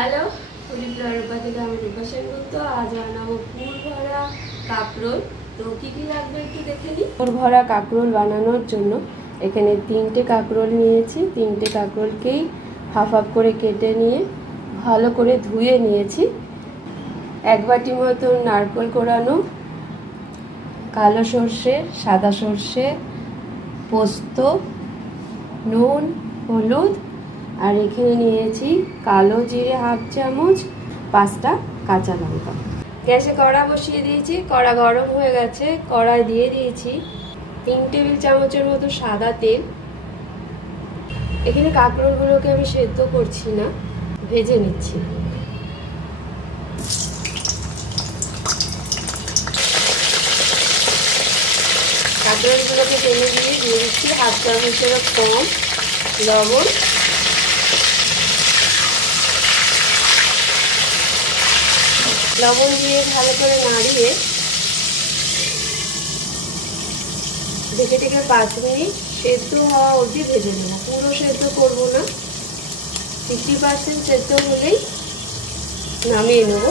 Hello থেকে আমি দীপা সেনগুপ্ত। আজ বানাবো পুর ভরা কাকরোল। তো কি লাগবে একটু দেখে নিই। পুর ভরা কাকরোল বানানোর জন্য এখানে 3টে কাকরোল নিয়েছি। 3টে কাকরোলকেই হাফ হাফ করে কেটে নিয়ে ভালো করে ধুয়ে নিয়েছি। 1 বাটি মতো নারকেল কোড়ানো, কালো সর্ষে, সাদা সর্ষে, পোস্ত, নুন, হলুদ, আর এখানে নিয়েছি কালো জিরে হাফ চামচ, 5টা কাঁচা লঙ্কা। গ্যাসে কড়া বসিয়ে দিয়েছি, কড়া গরম হয়ে গেছে। কড়ায় দিয়ে দিয়েছি 3 টেবিল চামচের মতো সাদা তেল। এখানে কাঁকরোলগুলোকে আমি সেদ্ধ করছি না, ভেজে নিচ্ছি। কাঁকরোলগুলোকে তেলে দিয়ে দিচ্ছি হাফ চামচেরও কম লবণ, লবণ দিয়ে ভালো করে নাড়িয়ে ঢেকে ঢেকে 5 মিনিট সেদ্ধ হওয়া অবধি ভেজে নেব। পুরো সেদ্ধ করবো না, 50% সেদ্ধ হলেই নামিয়ে নেব।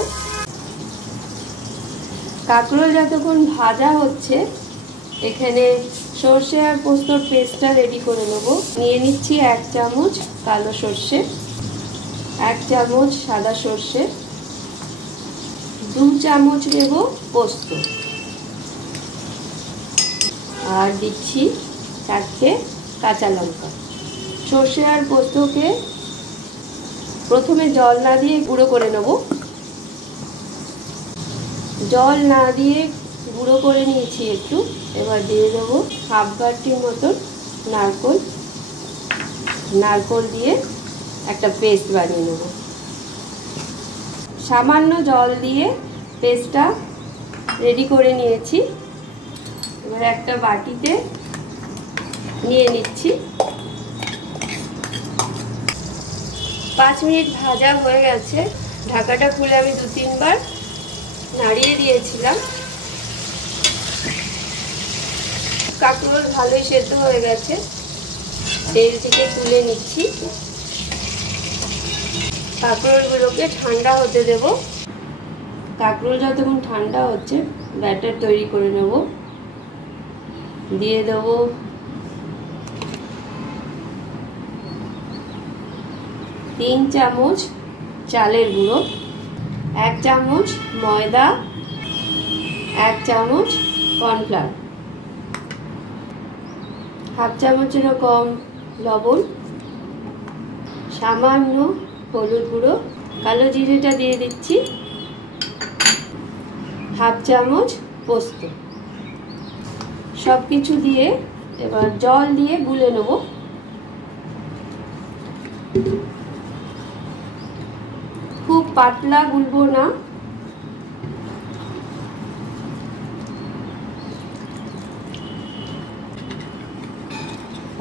কাঁকরোল যতক্ষণ ভাজা হচ্ছে এখানে সর্ষে আর পোস্তর পেস্টটা রেডি করে নেব। নিয়ে নিচ্ছি 1 চামচ কালো সর্ষে, 1 চামচ সাদা সর্ষে, 2 চামচ নেব পোস্ত, আর দিচ্ছি 4টে কাঁচা লঙ্কা। সর্ষে আর পোস্তকে প্রথমে জল না দিয়ে গুঁড়ো করে নেব। জল না দিয়ে গুঁড়ো করে নিয়েছি একটু। এবার দিয়ে দেবো হাফ বাটির মতন নারকেল দিয়ে একটা পেস্ট বানিয়ে নেব। সামান্য জল দিয়ে পেস্টটা রেডি করে নিয়েছি। এবার একটা বাটিতে নিয়ে নিচ্ছি। 5 মিনিট ভাজা হয়ে গেছে। ঢাকাটা খুলে আমি 2-3 বার নাড়িয়ে দিয়েছিলাম। কাঁকরোল ভালোই সেদ্ধ হয়ে গেছে। তেল থেকে তুলে নিচ্ছি। কাঁকরোলগুলোকে ঠান্ডা হতে দেব। কাঁকরোল যতক্ষণ ঠান্ডা হচ্ছে ব্যাটার তৈরি করে নেব। দিয়ে দেব 3 চামচ চালের গুঁড়ো, 1 চামচ ময়দা, 1 চামচ কর্নফ্লাওয়ার, হাফ চামচেরও কম লবণ, সামান্য হলুদ গুঁড়ো, কালো জিরেটা দিয়ে দিচ্ছি, হাফ চামচ পোস্ত। সব কিছু দিয়ে এবার জল দিয়ে গুলে নেব। খুব পাতলা গুলবো না।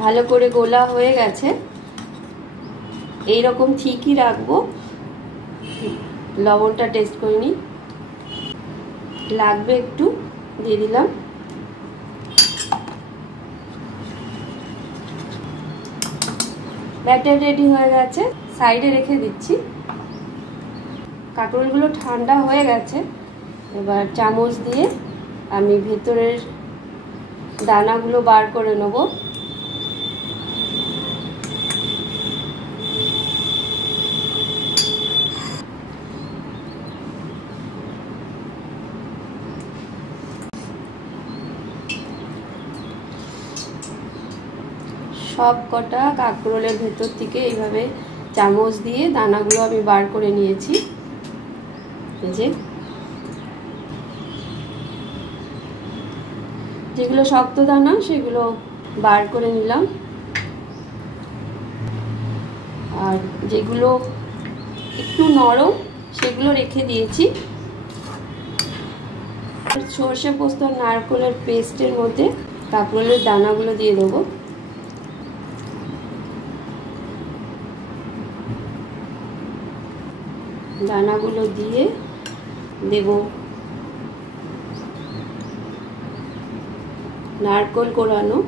ভালো করে গোলা হয়ে গেছে। এইরকম ঠিকই রাখবো। লবণটা টেস্ট করে নিই, লাগবে একটু, দিয়ে দিলাম। ব্যাটার রেডি হয়ে গেছে, সাইডে রেখে দিচ্ছি। কাঁকরোলগুলো ঠান্ডা হয়ে গেছে। এবার চামচ দিয়ে আমি ভেতরের দানাগুলো বার করে নেব। সব কটা কাঁকরোলের ভেতর থেকে এইভাবে চামচ দিয়ে দানাগুলো আমি বার করে নিয়েছি। এই যে যেগুলো শক্ত দানা সেগুলো বার করে নিলাম, আর যেগুলো একটু নরম সেগুলো রেখে দিয়েছি। সর্ষে পোস্ত নারকেলের পেস্টের মধ্যে কাঁকরোলের দানাগুলো দিয়ে দেবো। দানাগুলো দিয়ে দেব নারকেল কোড়ানো,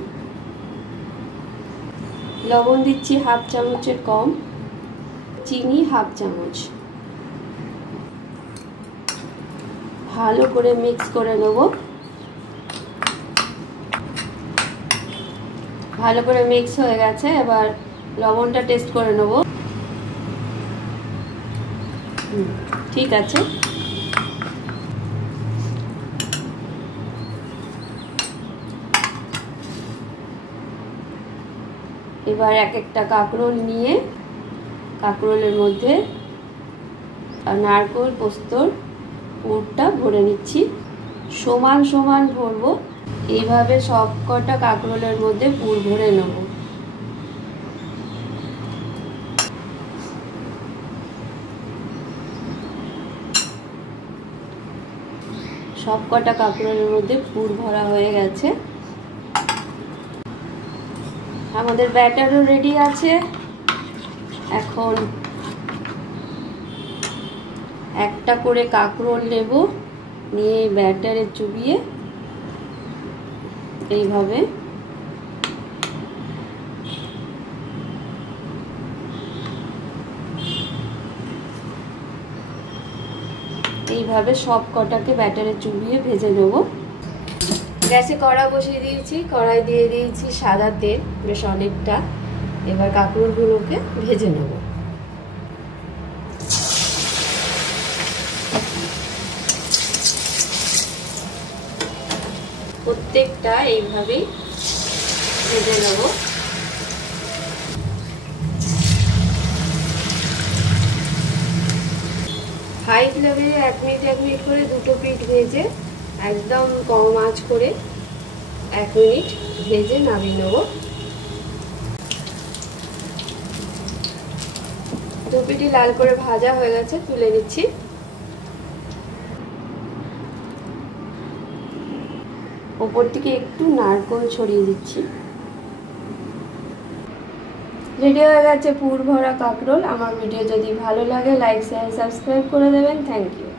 লবণ দিচ্ছি হাফ চামচের কম, চিনি হাফ চামচ, ভালো করে মিক্স করে নেব। ভালো করে মিক্স হয়ে গেছে, এবার লবণটা টেস্ট করে নেব। ঠিক আছে, এবার এক একটা কাঁকরোল নিয়ে কাঁকরোলের মধ্যে নারকেল পোস্তর পুরটা ভরে নিচ্ছি। সমান সমান ভরবো, এইভাবে সব কটা কাঁকরোলের মধ্যে পুর ভরে নেব। সব কটা কাঁকরোলের মধ্যে পুর ভরা হয়ে গেছে। আমাদের ব্যাটারও রেডি আছে। এখন একটা করে কাঁকরোল নেব, নিয়ে ব্যাটারে চুবিয়ে এইভাবে সব কটাকে ব্যাটারে চুবিয়ে ভেজে নেব। গ্যাসে কড়া বসিয়ে দিয়েছি, কড়াই দিয়ে দিয়েছি সাদা তেল বেশ অনেকটা। এবার কাঁকরোলগুলোকে ভেজে নেব। প্রত্যেকটা এইভাবেই ভেজে নেব। হাই ফ্লেমে 1 মিনিট করে দুটো পিঠ ভেজে, একদম কম আঁচ করে 1 মিনিট ভেজে নামিয়ে নেব। দু পিঠই লাল করে ভাজা হয়ে গেছে, তুলে নিচ্ছি। ওপর থেকে একটু নারকেল ছড়িয়ে দিচ্ছি। রেডি হয়ে গেছে পুর ভরা কাঁকরোল। আমার ভিডিও যদি ভালো লাগে লাইক শেয়ার সাবস্ক্রাইব করে দেবেন। Thank you.